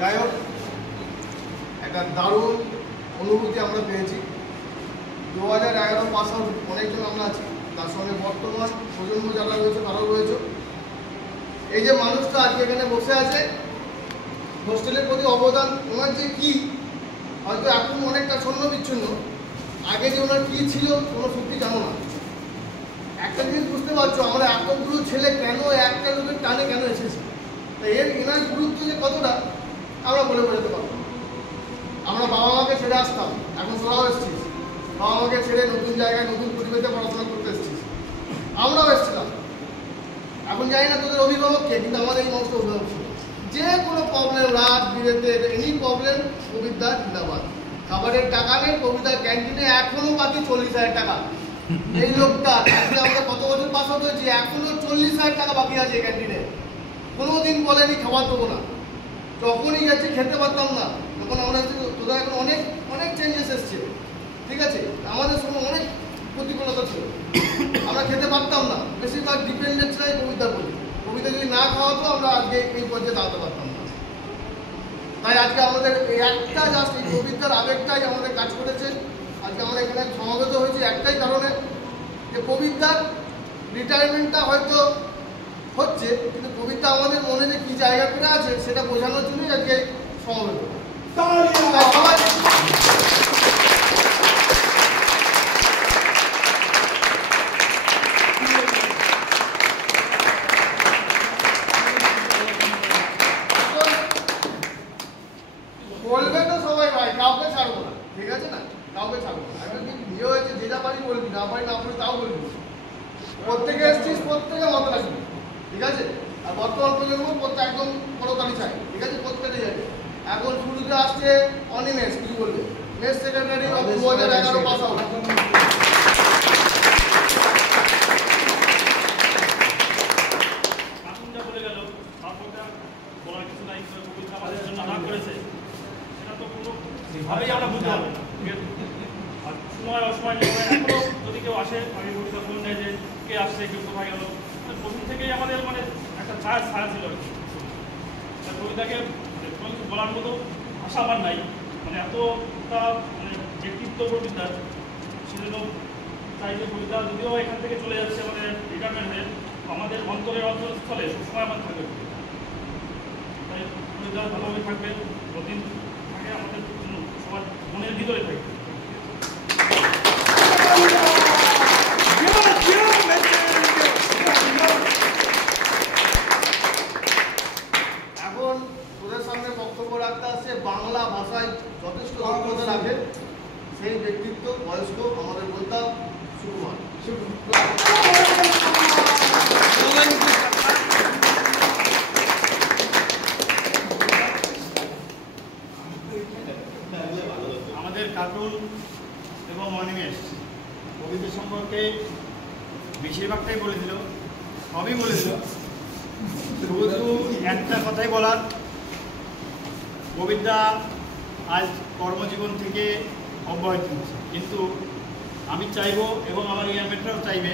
যাই হোক, একটা দারুণ অনুভূতি আমরা পেয়েছি। 2011 পাস আউট অনেকজন আমরা আছি, তার সঙ্গে বর্তমান প্রজন্ম যারা রয়েছে তারাও রয়েছে। এই যে মানুষটা আজকে এখানে বসে আছে, হোস্টেলের প্রতি অবদান ওনার যে কী, হয়তো এখন অনেকটা ছন্ন বিচ্ছিন্ন, আগে যে ওনার কী ছিল কোনো সত্যি জানো না। একটা জিনিস বুঝতে পারছো, আমরা এতগুলো ছেলে কেন একটা লোকের টানে কেন এসেছি, তাই এনার গুরুত্ব যে কতটা আমরা বলে বোঝাতে পারবো। আমরা বাবা মাকে ছেড়ে আসতাম, এখন তোরাও এসছিস, বাবা মাকে ছেড়ে নতুন জায়গায় নতুন পরিবেশে পড়াশোনা করতে এসছিস, আমরাও এসছিলাম। এখন জানি না তোদের অভিভাবককে, কিন্তু আমাদের এই মানুষটা অভিভাবক ছিল। যে কোনো প্রবলেম, রাত বিরেতে এনি প্রবলেম, কবিতা জিন্দাবাদ। খাবারের টাকা নেই, কবিতার ক্যান্টিনে এখনো বাকি 40,000 টাকা। এই লোকটা আজকে আমরা কত বছর পাস আউট হয়েছি, এখনো 40,000 টাকা বাকি আছে এই ক্যান্টিনে। কোনোদিন বলেনি খাবার দেবো না, যখনই গেছে খেতে পারতাম না। তখন আমরা তোদের এখন অনেক অনেক চেঞ্জেস এসছে, ঠিক আছে। আমাদের সময় অনেক প্রতিকূলতা ছিল, আমরা খেতে পারতাম না, বেশিরভাগ ডিপেন্ডেন্স ছিল কবিতার প্রতি। কবিতা যদি না খাওয়াতো আমরা আজকে এই পর্যায়ে দাঁড়াতে পারতাম না। তাই আজকে আমাদের এই একটা জাস্ট এই কবিতার আবেগটাই আমাদের কাজ করেছে। আজকে আমরা এখানে সমাবেত হয়েছি একটাই কারণে, যে কবিতার রিটায়ারমেন্টটা হয়তো হচ্ছে, কিন্তু কবিতা আমাদের মনে যে কি জায়গা করে আছে সেটা বোঝানোর জন্যই আজকে সমাবেত। বলবে তো সবাই ভাই, কাউকে ছাড়বো না, ঠিক আছে না, কাউকে ছাড়বো না। একটা দিন বিয়ে হয়েছে, যে যা পারি বলবি, না পারি না পারি তাও বলবি। প্রত্যেকে এসছিস, প্রত্যেকে মত রাখবি, ঠিক আছে। আর বর্তমান প্রজন্ম প্রত্যেক একদম করতালি চাই, ঠিক আছে, প্রত্যেকে যাবে। এখন শুরুতে আসছে অনিমেষ, কি বলবে, মেস সেক্রেটারি 2011 পাস আউট। আমরা বুঝতে পারবো সময় অসময় এখনো যদি কেউ আসে, আমি কবিতা ফোন নেয় যে কে আসছে, কেউ কোথায় গেল। প্রথম থেকেই আমাদের মানে একটা ছায়া ছিল আর কি। কবিতাকে বলার মতো ভাষা আমার নাই, মানে এতটা মানে ব্যক্তিত্ব কবিতার, সেজন্য চাই যে কবিতা যদিও এখান থেকে চলে যাচ্ছে মানে রিটায়ারমেন্ট হয়ে, আমাদের অন্তরের অন্তরস্থলে সবসময় আমার থাকবে। তাই কবিতা ভালোভাবে থাকবে, প্রতিদিন থাকে আমাদের সবার মনের ভিতরে থাকবে। এখন তোদের সামনে বক্তব্য রাখতে আসছে বাংলা ভাষায় যথেষ্ট দক্ষতা রাখে সেই ব্যক্তিত্ব, বয়স্ক, আমাদের বলতাম সুকুমার। আমাদের কার্টুন এবং অনিমেষ কবিতা সম্পর্কে বেশিরভাগটাই বলেছিল, সবই বলেছিল। শুধু একটা কথাই বলার, কবিতা আজ কর্মজীবন থেকে অব্যাহতি নিচ্ছে। কিন্তু আমি চাইবো এবং আমার ইয়ারমেটরাও চাইবে,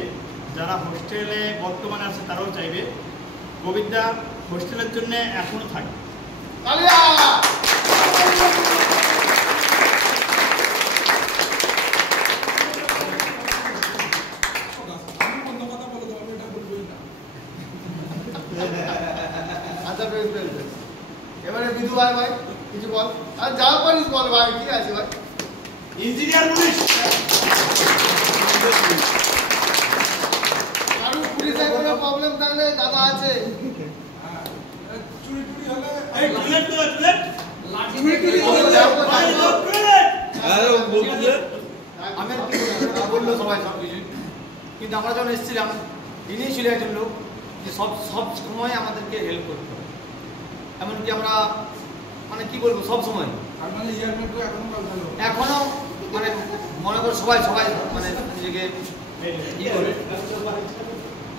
যারা হোস্টেলে বর্তমানে আছে তারাও চাইবে প্রবীরদা হোস্টেলের জন্য এখনও থাকে। আচ্ছা বেশ বেশ বেশ, এবারে বিধু ভাই ভাই কিছু বল, আর যা পারিস বল ভাই, কি আছে ভাই? ইঞ্জিনিয়ার পুলিশ কারণ পুলিশের কোনো প্রবলেম থাকলে দাদা আছে। এই টুলেট তো টুলেট আমি বললো সবাই সব কিছু, কিন্তু আমরা যখন এসেছিলাম ইনিই ছিল একজন লোক যে সব সময় আমাদেরকে হেল্প করতে হবে। এমনকি আমরা মানে কি বলবো সব সময় এখনো মানে মনে করো সবাই মানে নিজেকে ই করে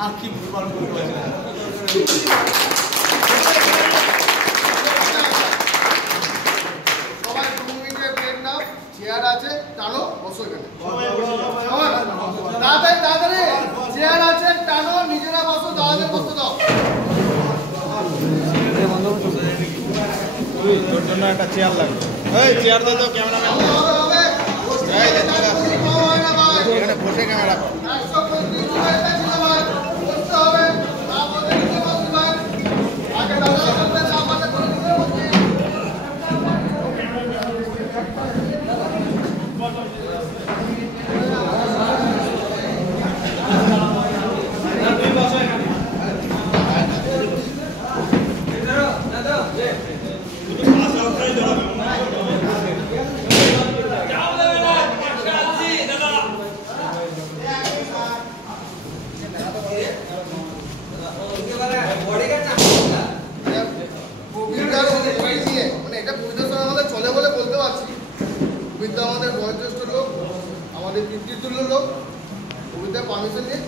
আর কি ভুলভাল করতে পারছি না। সবাই 2 মিনিটের ব্রেক নাও, চেয়ার আছে টানো, বসো এখানে। তাড়াতাড়ি তাড়াতাড়ি, চেয়ার আছে টানো, নিজেরা বসো, দাদাদের বসতে দাও। তোর জন্য একটা চেয়ার লাগবে। এই চেয়ার দাও তো ক্যামেরাম্যান, হবে হবে, এই যে চেয়ার। হয় না ভাই, এখানে বসে ক্যামেরা কর। 135 টাকা ছিল ভাই, বসতে হবে, তারপরে নিচে বসতে ভাই, আগে দাদা বলতে না আমাদের করে নিচে বসতে। কবিতা আমাদের বয়োজ্যেষ্ঠ লোক, আমাদের পিতৃতুল্য লোক, কবিতার পারমিশন নিয়ে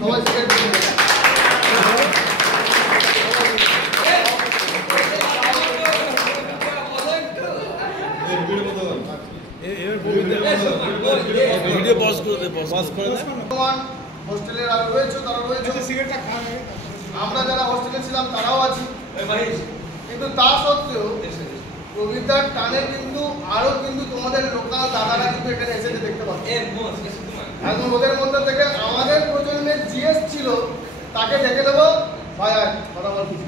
সবাই হোস্টেলের আর রয়েছে, তারা রয়েছে, আমরা যারা হোস্টেলে ছিলাম তারাও আছি। কিন্তু তা সত্ত্বেও কবিতার টানে কিন্তু আরো কিন্তু তোমাদের লোকাল দাদারা কিন্তু এখানে এসেছে দেখতে পাচ্ছ। এখন ওদের মধ্যে থেকে আমাদের প্রজন্মের জিএস ছিল, তাকে ডেকে দেবো। ভাই আয় কথা বল কিছু।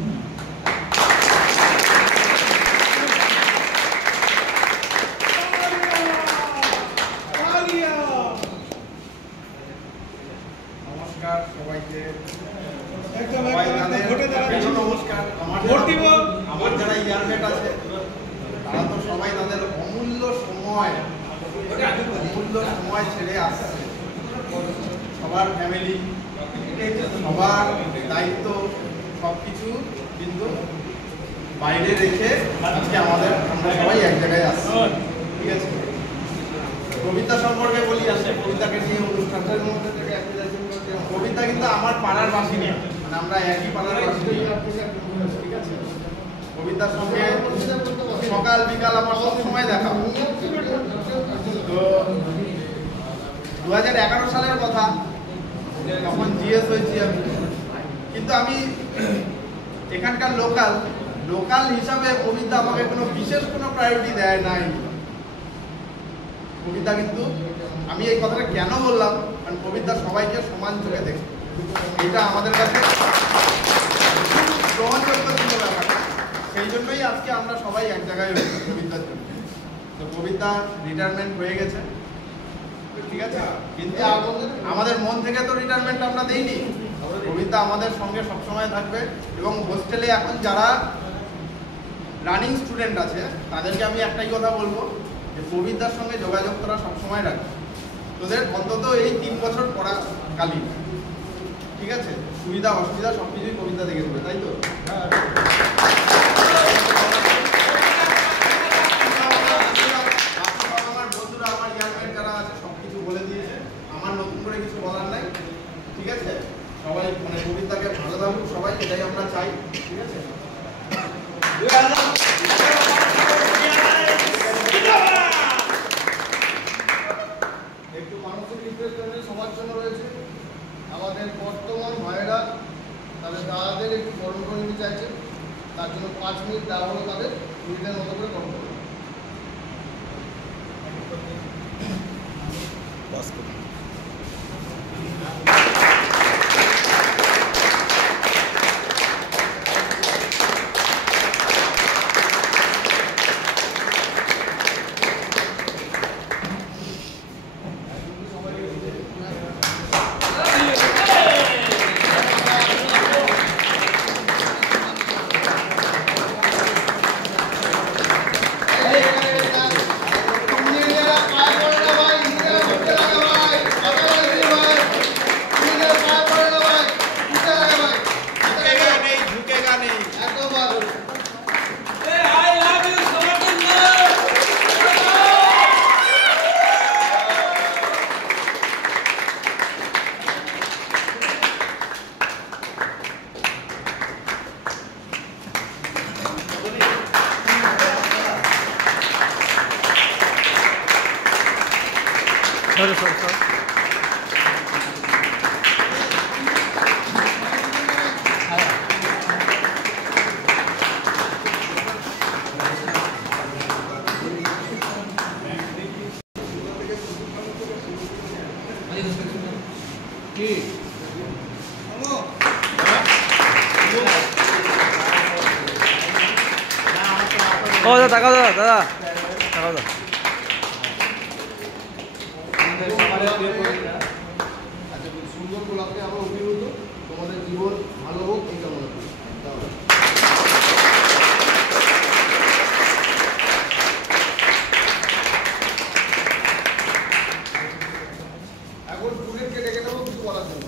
নমস্কার সবাইকে, সবাই তাদের নমস্কার। আমার যারা ইয়ারমেট আছে তারা তো সবাই তাদের অমূল্য সময় ছেড়ে আসছে, সবার ফ্যামিলি, সবার দায়িত্ব সবকিছু কিন্তু বাইরে রেখে আজকে আমরা সবাই এক জায়গায় আসছি। ঠিক আছে, কবিতা সম্পর্কে বলি, আসে কবিতাকে নিয়ে অনুষ্ঠানটার মধ্যে থেকে কবিতা কিন্তু আমার পাড়ার বাসিনী, মানে আমরা একই পাড়ার বাসিনী। ঠিক আছে, কবিতার সঙ্গে সকাল বিকাল আমার সব সময় দেখা। তো 2011 সালের কথা, তখন জিএস হয়েছি আমি, কিন্তু আমি এখানকার লোকাল হিসাবে কবিতা আমাকে কোনো বিশেষ কোনো প্রায়োরিটি দেয় নাই। কবিতা কিন্তু আমি এই কথাটা কেন বললাম, কারণ কবিতা সবাইকে সমান চোখে দেখে, এটা আমাদের কাছে গ্রহণযোগ্য ছিল ব্যাপারটা। সেই জন্যই আজকে আমরা সবাই এক জায়গায় হয়েছি কবিতার জন্য। তো কবিতা রিটায়ারমেন্ট হয়ে গেছে, ঠিক আছে, কিন্তু আমাদের মন থেকে তো রিটায়ারমেন্ট আমরা দেইনি। কবিতা আমাদের সঙ্গে সবসময় থাকবে, এবং হোস্টেলে এখন যারা রানিং স্টুডেন্ট আছে তাদেরকে আমি একটাই কথা বলবো যে কবিতার সঙ্গে যোগাযোগ করা সবসময় রাখবে। তোদের অন্তত এই 3 বছর পড়াকালীন, ঠিক আছে, সুবিধা অসুবিধা সবকিছুই কবিতা দেখে দেবে, তাই তো? আমার বন্ধুরা, আমার ইয়ারমেট যারা আছে সবকিছু বলে দিয়েছে, আমার নতুন করে কিছু বলার নাই। ঠিক আছে, সবাই মানে কবিতাকে ভালো থাকুক সবাই, এটাই আমরা চাই। ঠিক আছে। তার জন্য 5 মিনিট দেওয়া হলো তাদের নিজেদের মতো করে কর্ম করবে। ও দাদা তাকাও দাদা দাদা তাকাও দাদা আচ্ছা, সুন্দর গোলাপকে আমরা অভিভূত, তোমাদের জীবন ভালো হোক এই কামনা করি। এখন স্টুডেন্টকে ডেকে নেবো কিছু বলার জন্য।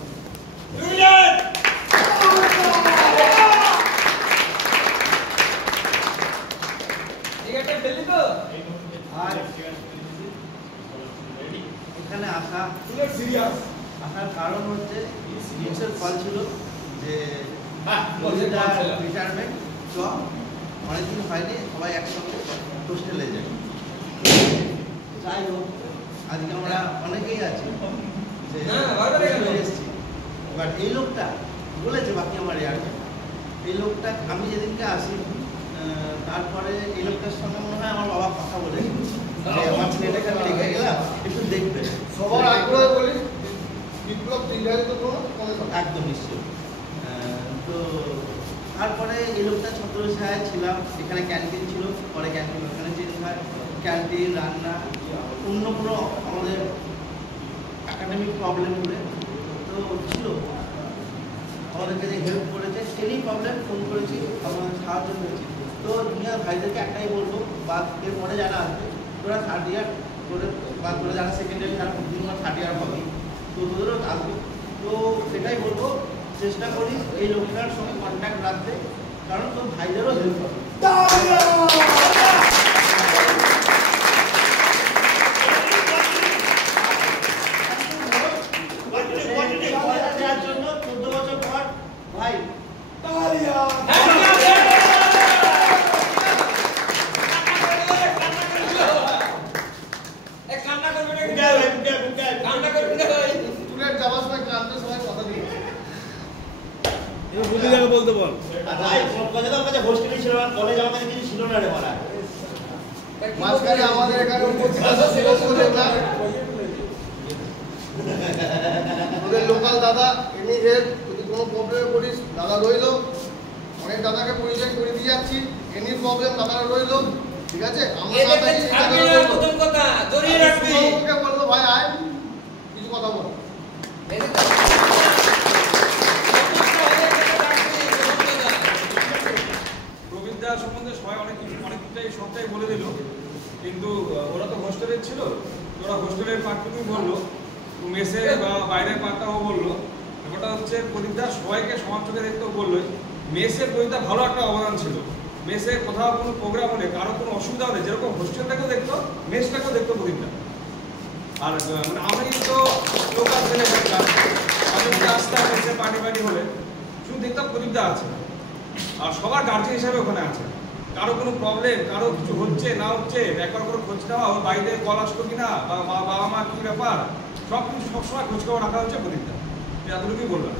এখানে আসার কারণ হচ্ছে জিনিসের ফল ছিল যে রিটায়ারমেন্ট জব অনেকদিন হয়নি, সবাই একসঙ্গে হোস্টেলে যাই। যাই হোক, আজকে আমরা অনেকেই আছি যে এসেছি, বাট এই লোকটা বলেছে বাকি আমার এই লোকটা আমি যেদিনকে আসি তারপরে এই লোকটার সঙ্গে মনে হয় আমার বাবা কথা বলেছিল যে আমার ছেলেটাকে আমি রেখে গেলাম, একটু দেখবে। সবার আগ্রহ বলি বিপ্লব নির্ধারিত কোনো একদম নিশ্চয়। তো তারপরে এই লোকটা ছত্রছায়ায় ছিলাম, এখানে ক্যান্টিন ছিল, পরে ক্যান্টিন ওখানে চেঞ্জ হয়, ক্যান্টিন রান্না অন্য কোনো আমাদের একাডেমিক প্রবলেম বলে তো ছিল, আমাদেরকে যে হেল্প করেছে এনি প্রবলেম ফোন করেছি, আমাদের সাহায্য করেছি। তো জুনিয়র ভাইদেরকে একটাই বলবো, বা এরপরে যারা আসবে তোরা থার্ড ইয়ার তোদের বা তোরা যারা সেকেন্ড ইয়ার যারা থার্ড ইয়ার হবে তো তোদেরও আসবে। তো সেটাই বলবো, চেষ্টা করিস এই লোকটার সঙ্গে কন্ট্যাক্ট রাখতে, কারণ তোর ভাইদেরও হেল্প হবে। দেওয়ার জন্য 14 বছর পর ভাই স্টুডেন্ট যাওয়ার সময় ক্লান্তের সময় কথা দিই। বলতে বল ভাই কথা তো আমার কাছে হোস্টেলে ছিল না, কলেজ আমার কাছে কিছু ছিল না রে মারা। মাঝখানে আমাদের এখানে উপস্থিত আছে শিবঙ্গ দেখলাম, ওদের লোকাল দাদা এমনি হেড, যদি কোনো প্রবলেমে পড়িস দাদা রইলো, অনেক দাদাকে পরিচয় করে দিয়ে যাচ্ছি, এনি প্রবলেম দাদারা রইলো, ঠিক আছে? আমরা প্রথম কথা জড়িয়ে রাখবি, বলবো ভাই আয় কিছু কথা বল। প্রবীরদা সম্বন্ধে সবাই অনেকটাই সবটাই বলে দিল, কিন্তু ওরা তো হোস্টেলের ছিল, ওরা হোস্টেলের পার্টটুকুই বললো, মেসে বা বাইরের পার্টটাও বললো। ব্যাপারটা হচ্ছে প্রদীপদা সবাইকে সমান চোখে দেখতেও বললোই, মেসে প্রদীপদা ভালো একটা অবদান ছিল। মেসে কোথাও কোনো প্রোগ্রাম হলে কারো কোনো অসুবিধা হলে যেরকম হোস্টেলটাকেও দেখতো মেসটাকেও দেখতো প্রদীপদা। আর মানে আমরা কিন্তু লোকাল ছেলে দেখলাম, আমাদের আসতাম মেসে পার্টি হলে শুধু দেখতাম প্রদীপদা আছে, আর সবার গার্জেন হিসাবে ওখানে আছে। কারো কোনো প্রবলেম, কারো কিছু হচ্ছে না হচ্ছে একবার করে খোঁজ নেওয়া, ওর বাড়িতে কল আসলো কিনা বা বাবা মা কী ব্যাপার সব কিছু সবসময় খোঁজখবর রাখা হচ্ছে প্রদীপদা। এতটুকুই বললাম।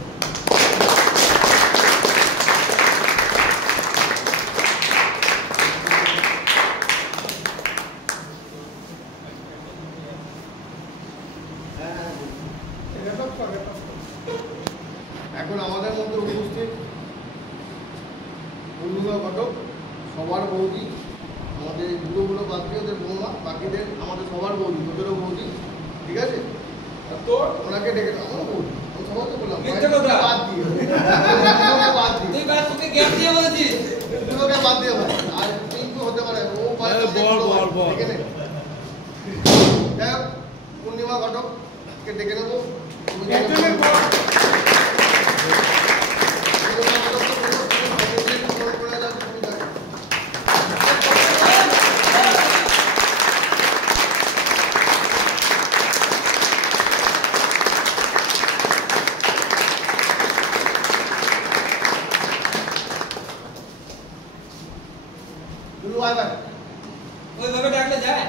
ঘটক, সবার বৌদি, আমাদের বুড়োগুলো বাদ দিয়ে ওদের বৌমা, বাকিদের আমাদের সবার বৌদি, ওদেরও বৌদি, ঠিক আছে? আর তোর ওনাকে ডেকে আমারও বৌদি, আমি সবাই তো বললাম মিথ্যে কথা। বাদ দিয়ে বুড়োকে বাদ দিয়ে তুই বাস তোকে গ্যাপ দিয়ে বলেছিস বুড়োকে বাদ দিয়ে ভাই, আর পিঙ্কু হতে পারে, ও বল। ডেকে নে। যাই হোক, পূর্ণিমা ঘটককে ডেকে নেবো। একজনের পর ওইভাবে ডাকলে যায়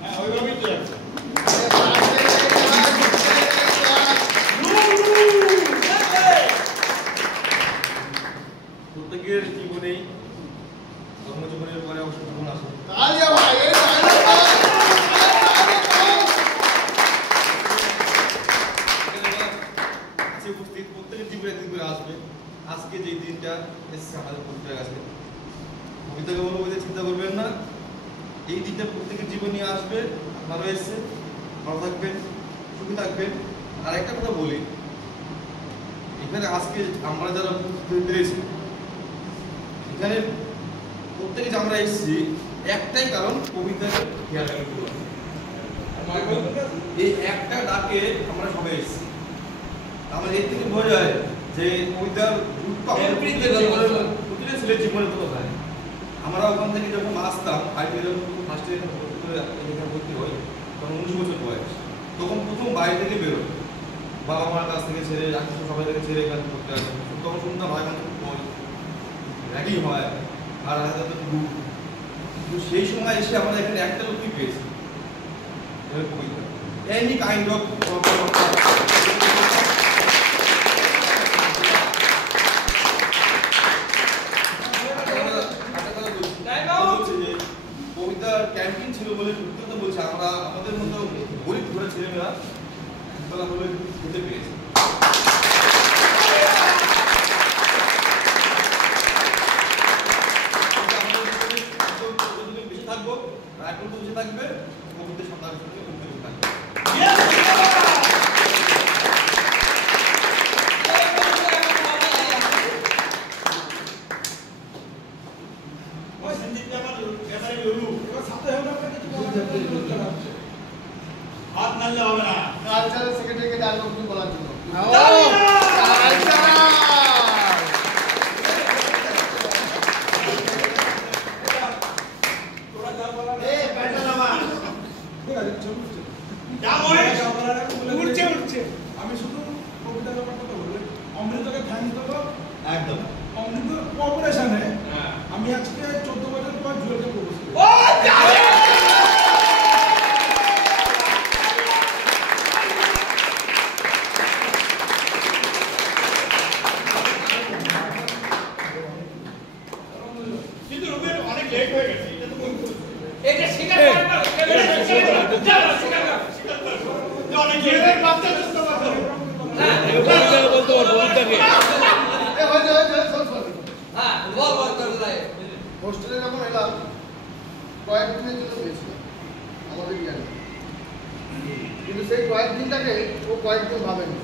হ্যাঁ ওইভাবেই তো যাচ্ছে। প্রত্যেকের জীবনেই কর্মজীবনের পরে অবশ্য জীবন আসে। আজকে উপস্থিত প্রত্যেকের জীবনে একদিন করে আসবে। আজকে যে দিনটা এসেছে আমাদের প্রত্যেকের কাছে, কবিতাকে বলবো যে চিন্তা করবেন না, এই দিনটা প্রত্যেকের জীবনে আসবে। আপনারও এসছে, ভালো থাকবেন, সুখী থাকবেন। আর একটা কথা বলি, এখানে আজকে আমরা যারা পেরেছি, এখানে প্রত্যেকে যে আমরা এসেছি একটাই কারণ, কবিতাকে খেয়াল রাখবো। এই একটা ডাকে আমরা সবাই এসেছি। আমার এর থেকে বোঝা যায় যে কবিতার গুরুত্ব আমাদের প্রতিটা ছেলের জীবনে কত হয়। আমরা ওখান থেকে যখন আসতাম, ফার্স্টে এখানে ভর্তি হই, তখন 19 বছর বয়স। তখন প্রথম বাড়ি থেকে বেরোয়, বাবা মার কাছ থেকে ছেড়ে, আত্মীয় সবাই থেকে ছেড়ে এখানে পড়তে আসে। তখন শুনতাম এখান থেকে বই র্যাগি হয়, আর হাতে তো গ্রুপ। কিন্তু সেই সময় এসে আমরা এখানে একটা লোকই পেয়েছি, কবিতা। এনি কাইন্ড অফ কবিতার ক্যান্টিন ছিল বলে সত্যি কথা বলছি, আমরা আমাদের মতো গরিব ঘরের ছেলেমেয়েরা একতলা বলে খেতে পেয়েছি। বেশি থাকবো, এখন তো বেশি থাকবে, কবিতার সামনে বেশি থাকবে। হাত নাড়লে হবে না। কালচারাল সেক্রেটারিকে ডাকবো কিছু বলার জন্য। আমি শুধু কবিতার ব্যাপারটা বলবো, অমৃতকে থ্যাংক দেবো। একদম অমৃত কোঅপারেশনে আমি আজকে 14 বছর পর জুয়েলকে প্রপোজ করি। কিন্তু রুবের অনেক লেট হয়ে গেছে, এটা তো বলতে হবে। এটা স্বীকার করে না স্বীকার কর অনেক লেট বাচ্চা যুক্ত কথা বলতে পারবো কবিতাকে। হ্যাঁ বল বল তোর লাগে হোস্টেলে যখন এলাম কয়েকদিনের জন্য গিয়েছিলাম আমাদের জ্ঞানে, কিন্তু সেই কয়েকদিনটাকে ও কয়েকদিন ভাবেনি।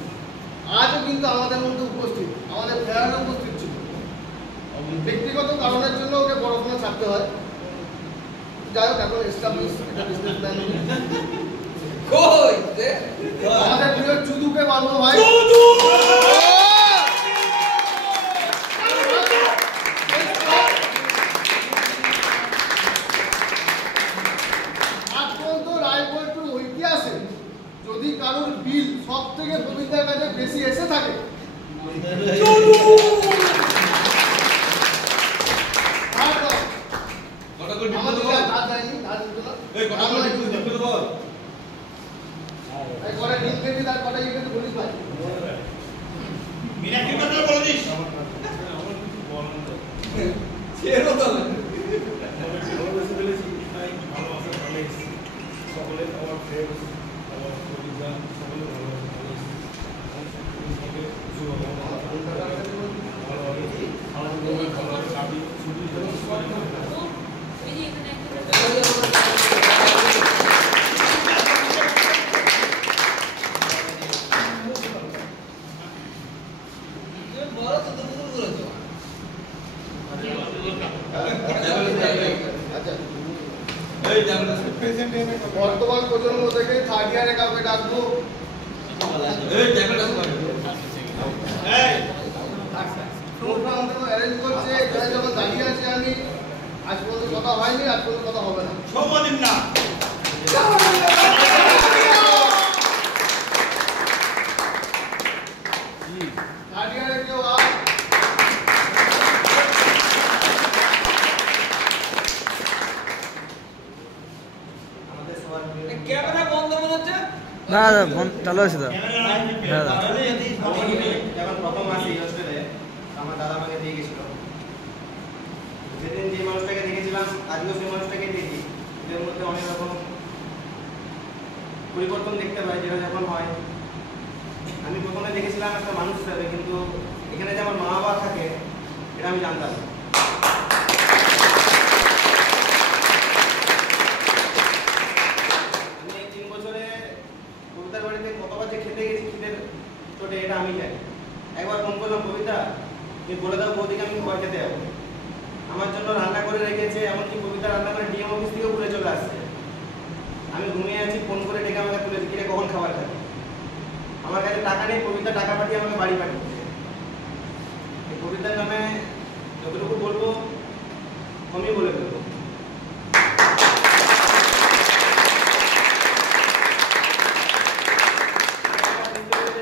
আজও কিন্তু আমাদের মধ্যে উপস্থিত, আমাদের ফেয়ারে উপস্থিত ছিল। ব্যক্তিগত কারণের জন্য ওকে পড়াশোনা ছাড়তে হয়। যাই হোক, এখন এস্টাবলিশ একটা বিজনেসম্যান। কই আমাদের প্রিয় চুদুকে মানবো ভাই। আজ পর্যন্ত রায়পুরের ইতিহাসে যদি কারোর বিল সব থেকে কবিতার কাছে বেশি এসে থাকে, আমাদের ধার দেয়নি, ধার দিত না। এই করে ডিম কেটে তার কটা ইয়ে কেটে বলিস ভাই। মিনাক্ষীর কথা বলে দিস। ছেড়ো তো সকলে আমার ফ্রেন্ডস, আমার কলিগরা সকলে ভালো আছে। বর্তমান প্রজন্ম থেকে থার্ড ইয়ারে কাউকে ডাকবো। প্রোগ্রাম অ্যারেঞ্জ করছে, এখানে যখন দাঁড়িয়ে আছি আমি, আজ পর্যন্ত কথা হয়নি, আজ পর্যন্ত কথা হবে না। সৌমদিন না থার্ড ইয়ারে কেউ আস ক্যামেরা বন্ধ মনে হচ্ছে। না চালু আছে তো। যখন প্রথম আসি হোস্টেলে আমার দাদা আমাকে দিয়ে গেছিল, সেদিন যে মানুষটাকে দেখেছিলাম আজকেও সেই মানুষটাকে দেখি। এদের মধ্যে অনেক রকম পরিবর্তন দেখতে পাই, যেটা যখন হয়। আমি প্রথমে দেখেছিলাম একটা মানুষ হিসাবে, কিন্তু এখানে যে আমার মা বাবা থাকে এটা আমি জানতাম না। আমি এই 3 বছরে কবিতার বাড়িতে কতবার যে খেতে গেছি, খিদের চোটে, এটা আমি জানি। একবার ফোন করলাম, কবিতা তুমি বলে দাও বৌদিকে আমি খাবার খেতে যাবো। আমার জন্য রান্না করে রেখেছে, এমনকি কবিতা রান্না করে ডিএম অফিস থেকেও ঘুরে চলে আসছে। আমি ঘুমিয়ে আছি, ফোন করে ডেকে আমাকে তুলেছে, কিরে কখন খাবার খাবি। আমার কাছে টাকা নেই, কবিতা টাকা পাঠিয়ে আমাকে বাড়ি পাঠিয়েছে। এই কবিতার নামে যতটুকু বলবো আমি বলে দেবো।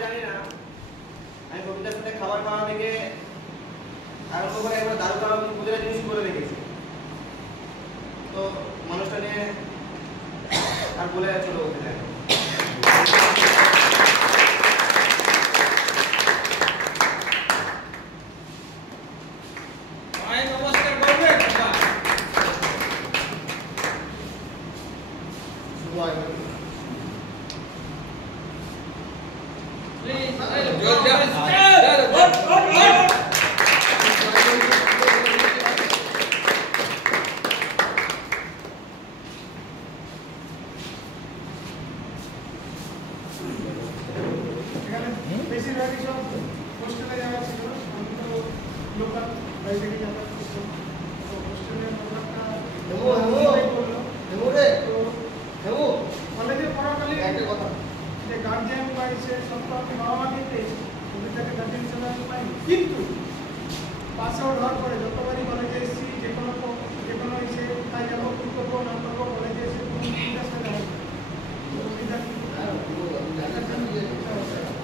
জানি না, আমি কবিতার সাথে খাবার খাওয়া থেকে আরম্ভ করে একবার দারু খাওয়া প্রতিটা জিনিস করে রেখেছি। তো মানুষটা নিয়ে আর বলে ছোট করতে চাই না। মায়ের নমস্কার করবেন। এখানে বেশিরভাগই সব হোস্টেলে যাওয়া ছিল, আমি তো লোকাল বাড়ি থেকে যাতায়াত করতাম। তো হোস্টেলের ব্যাপারটা তো কলেজে পড়াকালীন একটা কথা, যে গার্জিয়ান পাইছে সব তো আমি বাবা মাকেই পেয়েছি, কবিতাকে গার্জিয়ান হিসেবে আমি পাইনি। কিন্তু পাস আউট হওয়ার পরে যতবারই কলেজে এসেছি, যে কোনো এসে কোথায় যাবো, কী করবো না করবো, কলেজে এসে কোনো কবিতার সাথে হয় কবিতা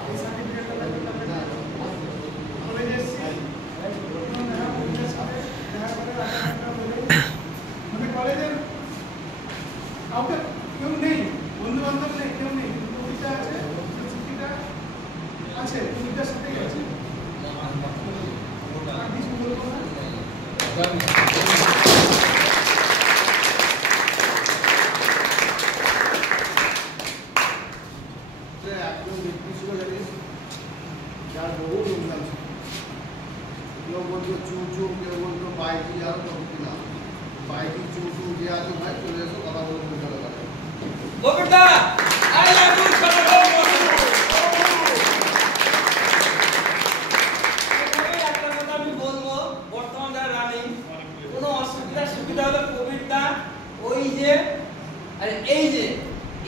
এই সার্টিফিকেটটা কলেজে এসেছি, কবিতার সাথে দেখা করে মানে কলেজের কাউকে কেউ নেই, বন্ধু বান্ধব নেই, কেউ নেই, কিন্তু কবিতা আছে, স্মৃতিটা আছে, কবিতার সাথেই আছে। আর কিছু বলবো না। একজন ব্যক্তি ছিল জানিস, যার বহু লোকদান ছিল। কেউ বলতো চু চু, কেউ বলতো বাইকি, আরো প্রভৃতি না। বাইকি চু চু যে আছে ভাই চলে এসো, কথা বলে পরিচালনা করে। কবিতা আই লাভ ইউ একটা কথা আমি বলবো, বর্তমান যারা রানিং কোনো সুবিধা হলে কবিতা ওই যে আর এই যে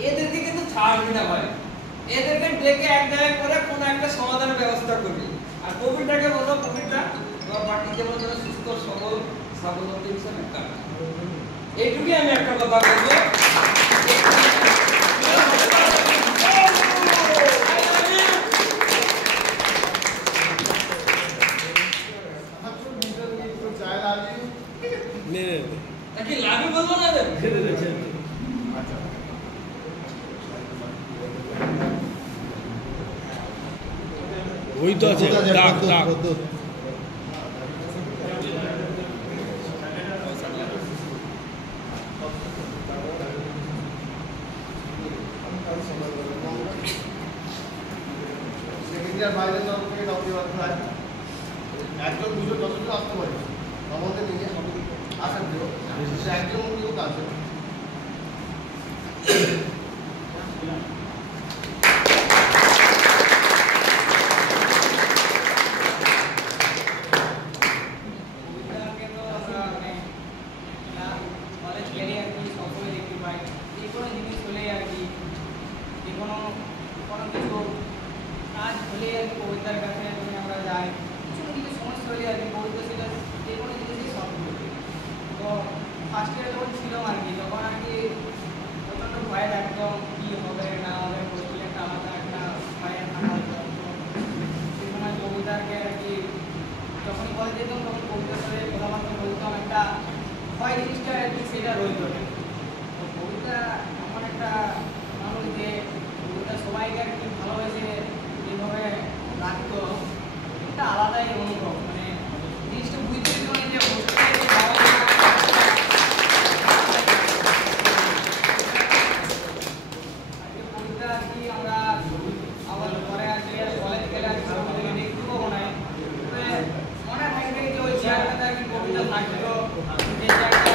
এদেরকে কিন্তু ছাড়বি না ভাই, এদেরকে ডেকে এক জায়গায় করে কোনো একটা সমাধানের ব্যবস্থা করবি। আর কবিতাকে বলো, কবিতা তোমার পার্টি যেমন যেন সুস্থ সবল স্বাবলম্বী হিসাবে কাটা। এইটুকুই আমি একটা কথা বলবো। নাকি লাভে বলবো না ওই তো আছে ডাক ডাক সেকেন্ডার বাইরের তরফ থেকে কাউকে হয় একজন দুজন যতজন আসতে পারে আমাদের নিয়ে আসার দিও একজন লোক আছে। ফার্স্ট ইয়ারে যখন ছিলাম আর কি, তখন আর কি প্রচণ্ড ভয় একদম কী হবে না হবে, হোস্টেলে একটা আলাদা একটা ভয়ে থাকা হতো। সেই সময় কবিতাকে আর কি যখনই কলেজ যেতাম তখন কবিতার সাথে কথাবার্তা বলতাম, একটা ভয় জিনিসটা আর কি সেটা রইল। তো কবিতা এমন একটা মানুষ যে কবিতা সবাইকে আর কি ভালোবেসে যেভাবে রাখতো, একটা আলাদাই অনুভব। মানে জিনিসটা বুঝতে পারি যে হোস্টেলে যে কবিতা আর কি আমরা আবার পরে আর কি কলেজ গেলে আর কি কবিতাকে দেখতেও মনে হয়, মনে থাকে যে ওই চেয়ারটাতে আর কি কবিতা থাকতো, যে চেয়ারটা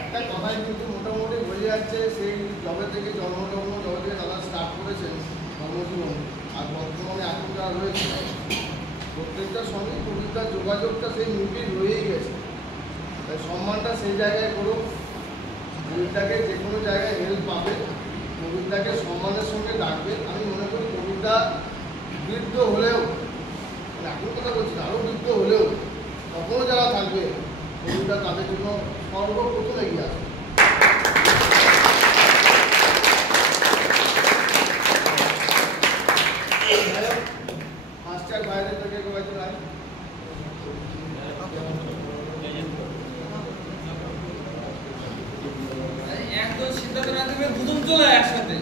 একটা কথাই কিন্তু মোটামুটি বোঝা যাচ্ছে সেই জবে থেকে জবে থেকে তারা স্টার্ট করেছেন কর্মজীবন, আর বর্তমানে এখন যারা রয়েছে প্রত্যেকটার সঙ্গে কবিতার যোগাযোগটা সেই মুভি রয়েই গেছে। তাই সম্মানটা সেই জায়গায় করুক, কবিতাকে যে কোনো জায়গায় হেল্প পাবে, কবিতাকে সম্মানের সঙ্গে ডাকবে। আমি মনে করি কবিতা বৃদ্ধ হলেও, এখন কথা বলছি আরও বৃদ্ধ হলেও তখনও যারা থাকবে কবিতা তাদের জন্য সর্বপ্রথম এগিয়ে আসবে। মাস্টার বাইরে থেকে কয়েকজন আয়। একদম সিদ্ধান্ত না দেবে দুজন চলে একসাথে।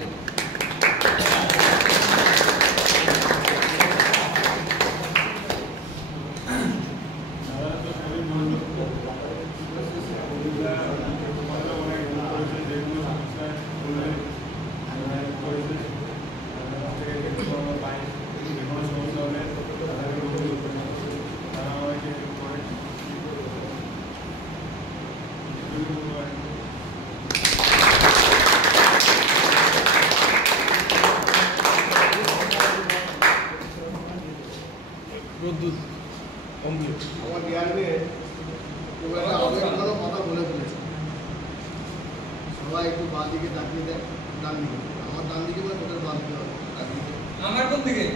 আমার ডিআরবিএ খুব একটা আবেগঘন কথা বলে ফেলেছে। সবাই একটু বাঁ দিকে তাকিয়ে দেয়, ডান দিকে। আমার ডান দিকে বলে তোদের বাঁ দিকে হবে, আমার কোন দিকে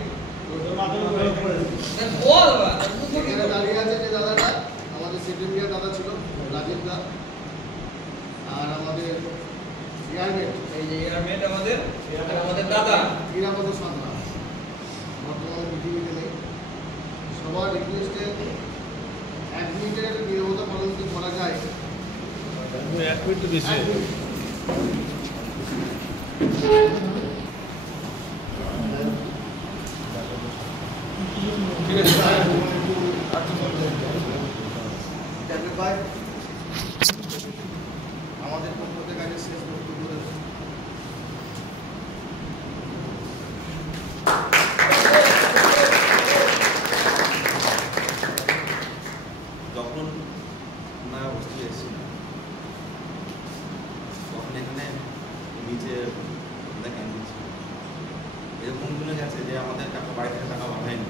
বল বা এখানে দাঁড়িয়ে আছে যে দাদাটা আমাদের সেকেন্ড ইয়ার দাদা ছিল, রাজীব দা, আর আমাদের ইয়ারমেট এই যে এয়ারমেট আমাদের দাদা নিরাপদ সন্তান বর্তমানে পৃথিবীতে নেই। সবার রিকোয়েস্টে 1 মিনিটের একটা নিরবতা পালন যদি করা যায়। 1 মিনিট তো বেশি। আমাদের পক্ষ থেকে আগে শেষ বক্তব্য দেবেন। যখন আমরা হোস্টেলে এসেছিলাম তখন এখানে নিচে আমাদের ক্যান্টিন ছিল। এরকম দিনে গেছে যে আমাদের টাকা বাড়ি থেকে টাকা পাঠায়নি,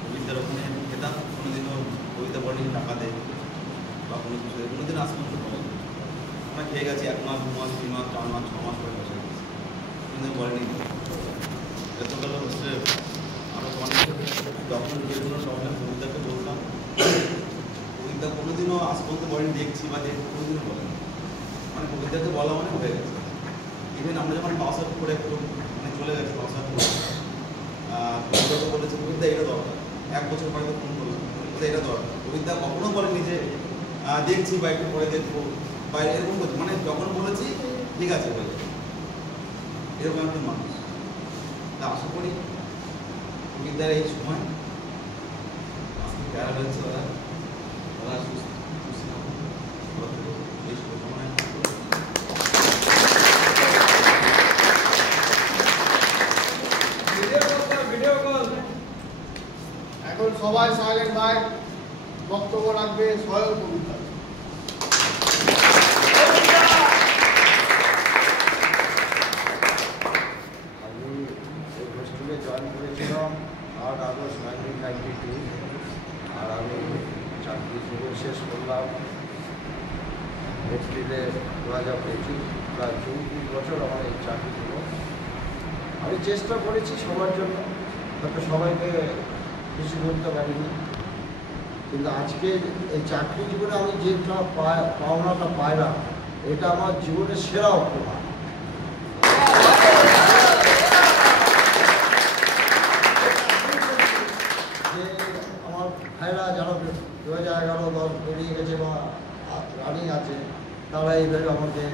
কবিতার ওখানে খেতাম, কোনোদিনও কবিতা বলেনি টাকা দেয় বা কোনো কিছু দেয়, কোনোদিন আসতে বলে আমরা খেয়ে গেছি 1 মাস 2 মাস 3 মাস 4 মাস 6 মাস করে বসে গেছি, কোনোদিন বলেনি। এতগুলো হোস্টেলে আরও অনেক যখন যেগুলো সবাই কবিতাকে বলতাম, কবিতা কোনোদিনও আজ বলতে বলেনি দেখছি বা দেখি কোনোদিনও বলেনি, মানে কবিতাকে বলা মানে হয়ে গেছে। ইভেন আমরা যখন পাস আউট করে একটু মানে চলে গেছি পাস আউট করে, কবিতাকে বলেছে কবিতা এটা দরকার, 1 বছর পরে তো ফোন করলাম কবিতা এটা দরকার। কবিতা কখনো বলেনি যে দেখছি বা একটু পরে দেখবো বা এরকম করছি, মানে যখন বলেছি ঠিক আছে হয়ে যাবে, এরকম একজন মানুষ। তা আশা করি কবিতার এই সময় আজকে প্যারা হয়েছে, ওরা সুস্থ এই সময় ভিডিও কল এখন সবাই সাইলেন্ট ভাই, বক্তব্য রাখবে স্বয়ং কবিতা। আমি এই হোস্টেলে জয়েন করেছিলাম 8 আগস্ট 1992, আর আমি চাকরি জীবন শেষ করলাম এপ্রিলে 2025 প্রায় 34 বছর আমার এই চাকরি ছিল। আমি চেষ্টা করেছি সবার জন্য, হয়তো সবাইকে খুশি করতে পারিনি, কিন্তু আজকে এই চাকরি জীবনে আমি যেটা পাওনাটা পাইলাম, এটা আমার জীবনের সেরা উপহার। যে আমার ভাইরা যারা 2011-10 বেরিয়ে গেছে বা রানিং আছে, তারা এইভাবে আমাকে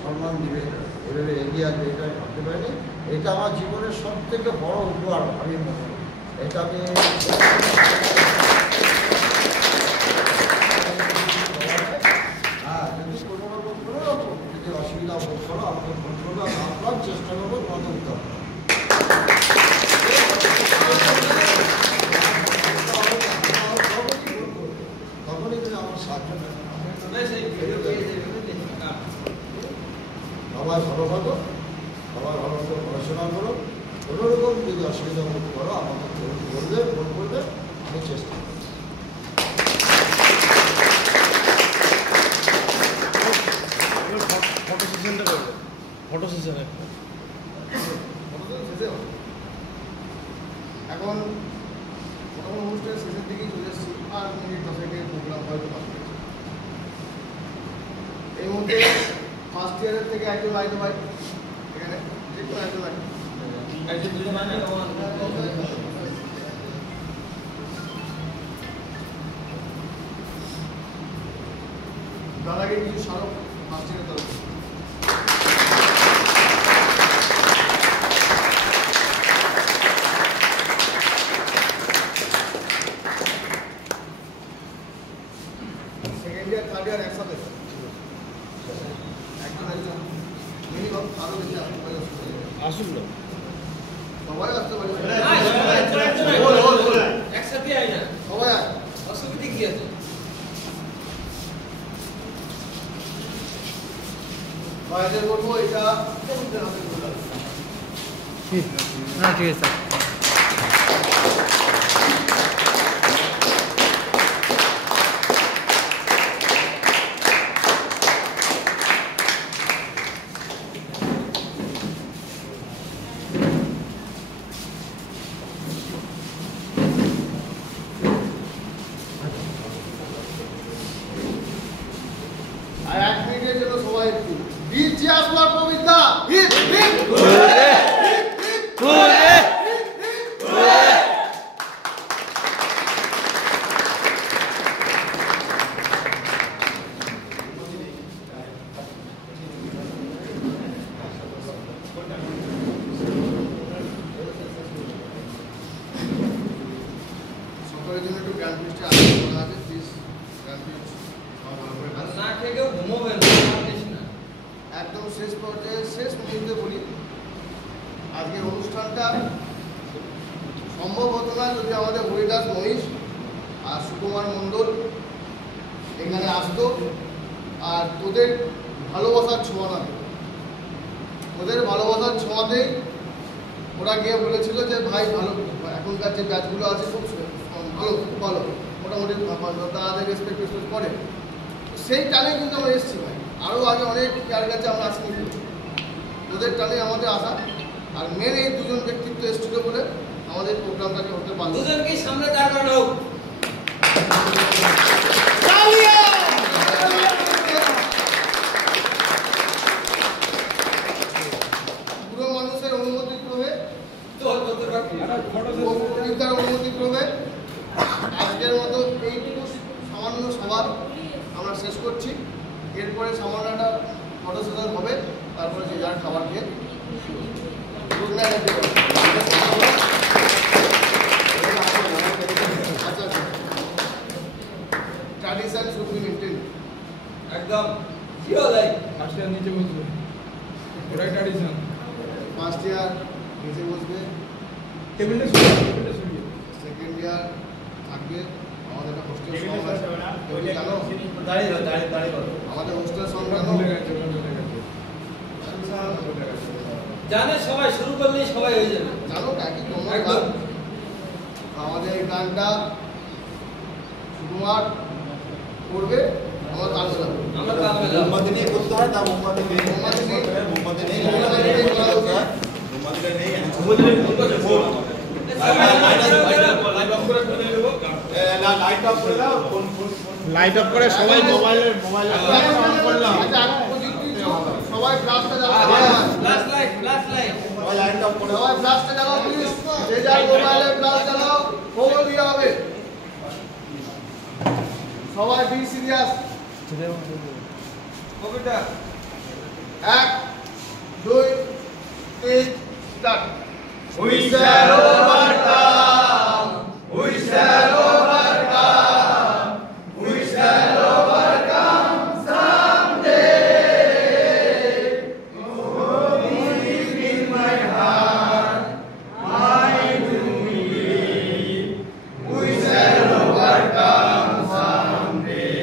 সম্মান দিবে, এভাবে এগিয়ে আসবে, এটা ভাবতে পারিনি। এটা আমার জীবনের সব থেকে বড় উপহার আমি মনে করি। এটা আমি কোনো রকম যদি অসুবিধা বোধ করো আমাকে ফোন করবো, আমি আপনার চেষ্টা করবো তোমাদের উত্তর। তখনই কিন্তু আমার সাহায্য সবাই ভালো থাকো, সবাই ভালো মতো পড়াশোনা করো, কোনোরকম যদি অসুবিধা বোধ করো আমাকে ফোন করবে, আমি চেষ্টা করবো। ফটো সেশনটা করবে, ফটো সেশন এখন মোটামুটি অনুষ্ঠানের শেষের দিকেই চলে এসেছি, আর মিনিট 10 প্রোগ্রাম হয়তো বাকি আছে। এই মধ্যে ফার্স্ট ইয়ারের থেকে একজন আইতে পারি, এখানে যে কোনো একজন আইতে দাদাকে কিছু স্মারক ফার্স্ট ইয়ারের তরফ সেকেন্ড ইয়ার থার্ড ইয়ার একসাথে একজন মিনিমাম আরো বেশি আসুন না, সবাই আসতে পারে, একসাথে আয় না, সবাই আয়, অসুবিধা কি আছে? ভাইদের বলবো এটা না ঠিক আছে স্যার। আর 1 মিনিটের জন্য সবাই একটু বিচে আসবার কবিতা হিট হিট সকলের জন্য একটু জ্ঞান পৃষ্ঠে আলোচনা করা আছে, প্লিজ জ্ঞান পৃষ্ঠ সবাই ভালো করে আর কাজ। না খেয়ে কেউ ঘুমোবে না, জানিস না। একদম শেষ পর্যায়ে শেষ মুহূর্তে বলি, আজকের অনুষ্ঠানটা সম্ভব হতো না যদি আমাদের হরিদাস মহিষ আর সুকুমার মণ্ডল এখানে আসতো আর তোদের ভালোবাসার ছোঁয়া না পেত। ওদের ভালোবাসার ছোঁয়াতেই ওরা গিয়ে বলেছিল যে ভাই ভালো, এখনকার যে ব্যাচগুলো আছে খুব ভালো, খুব ভালো, মোটামুটি তাদের রেসপেক্ট করে, সেই টানে কিন্তু আমরা এসেছি ভাই। আরও আগে অনেক যার কাছে আমরা আসিনি, ওদের টানে আমাদের আসা। আর মেন এই দুজন ব্যক্তিত্ব এসেছিল বলে আমাদের প্রোগ্রামটাকে হতে পারলো। দুজনকে সামনে দাঁড় করানো হোক। পুরো মানুষের অনুমতি ক্রমে, ফটো অনুমতি ক্রমে আজকের মতো এইটুকু সামান্য সভা আমরা শেষ করছি। এরপরে সামান্য একটা ফটো সেশন হবে, তারপরে যে যার খাবার খেয়ে গুড নাইট। আচ্ছা, ট্র্যাডিশন শুড বি মেনটেন। একদম জিরো লাইক। ফার্স্ট ইয়ার নিচে বসবে, ওটাই ট্র্যাডিশন। ফার্স্ট ইয়ার নিচে বসবে, টেবিলটা সরিয়ে সেকেন্ড ইয়ার থাকবে। আমাদের একটা হোস্টেল সং আছে, জানো আমাদের হোস্টেল সং জানো? জানে সবাই, শুরু করলেই সবাই হয়ে যাবে। জানো একই তোমার গান। আমাদের এই গানটা সুকুমার করবে, আমরা তাল চালাবো। আমরা হয় তা মোমবাতি নেই, মোমবাতি নেই। মোমবাতি নেই, মোমবাতিটা নেই। লাইট অফ করে দাও, ফোন লাইট অফ করে সবাই মোবাইলে অন করলাম। আচ্ছা, এখন পর্যন্ত সবাই ফ্ল্যাশটা জ্বালাও। ফ্ল্যাশ লাইট সবাই লাইট অফ করে সবাই ফ্ল্যাশটা জ্বালাও প্লিজ। যে যার মোবাইলে ফ্ল্যাশ জ্বালাও, খবর দিয়ে হবে। সবাই বি সিরিয়াস। কবিতা 1 2 3 start. We shall overcome. We shall overcome. We shall overcome someday. Oh, deep in my heart, I do believe we shall overcome someday.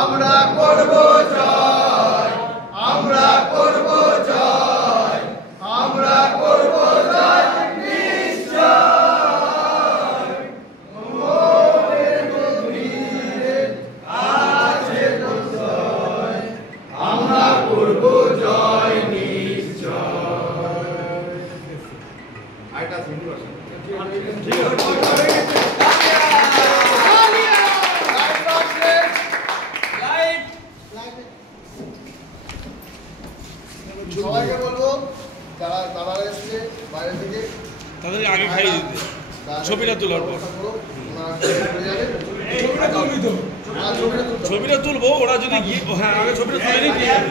আমরা করব জয়, আমরা করব জয়, আমরা করব জয় নিশ্চয়। মনের গভীরে আছে প্রত্যয়, আমরা করব জয় নিশ্চয়। আরেকটা সিঙ্গল ভার্সন। লাইট সবাইকে বলবো যারা তারা এসছে বাইরে থেকে তাদেরকে আগে খাইয়ে দিতে ছবিটা তোলার পর। ছবিটা তুলবি তো? ছবিটা তুলবো, ওরা যদি গিয়ে হ্যাঁ আগে ছবিটা তুলে নিই। হ্যাঁ